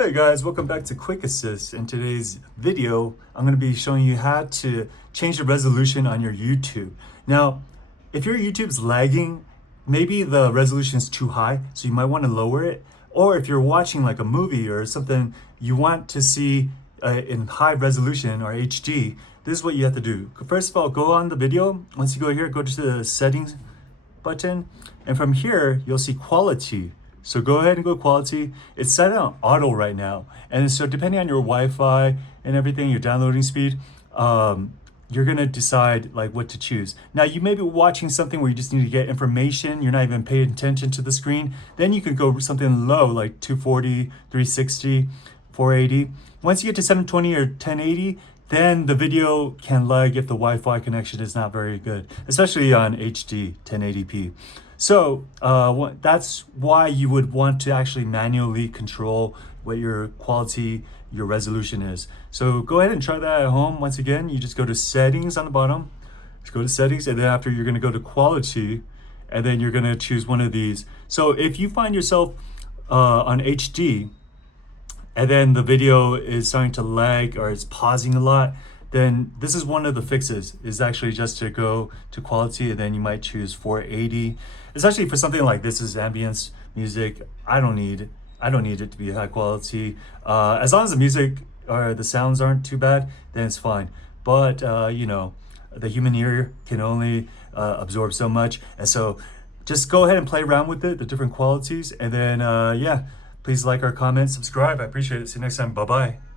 Hey guys, welcome back to QuickAssist. In today's video, I'm going to be showing you how to change the resolution on your YouTube. Now, if your YouTube's lagging, maybe the resolution is too high, so you might want to lower it. Or if you're watching like a movie or something you want to see in high resolution or HD, this is what you have to do. First of all, go on the video. Once you go here, go to the settings button, and from here, you'll see quality. So go ahead and go quality. It's set on auto right now. And so depending on your Wi-Fi and everything, your downloading speed, you're gonna decide like what to choose. Now you may be watching something where you just need to get information, you're not even paying attention to the screen. Then you can go something low like 240, 360, 480. Once you get to 720 or 1080, then the video can lag if the Wi-Fi connection is not very good, especially on HD 1080p. So that's why you would want to actually manually control what your quality, your resolution is. So go ahead and try that at home. Once again, you just go to settings on the bottom. Just go to settings, and then after you're gonna go to quality, and then you're gonna choose one of these. So if you find yourself on HD, and then the video is starting to lag or it's pausing a lot, then this is one of the fixes, is actually just to go to quality, and then you might choose 480. Especially for something like this is ambience music. I don't need it to be high quality. As long as the music or the sounds aren't too bad, then it's fine. But you know, the human ear can only absorb so much, and so just go ahead and play around with it, the different qualities, and then yeah, please like our comment, subscribe. I appreciate it. See you next time. Bye bye.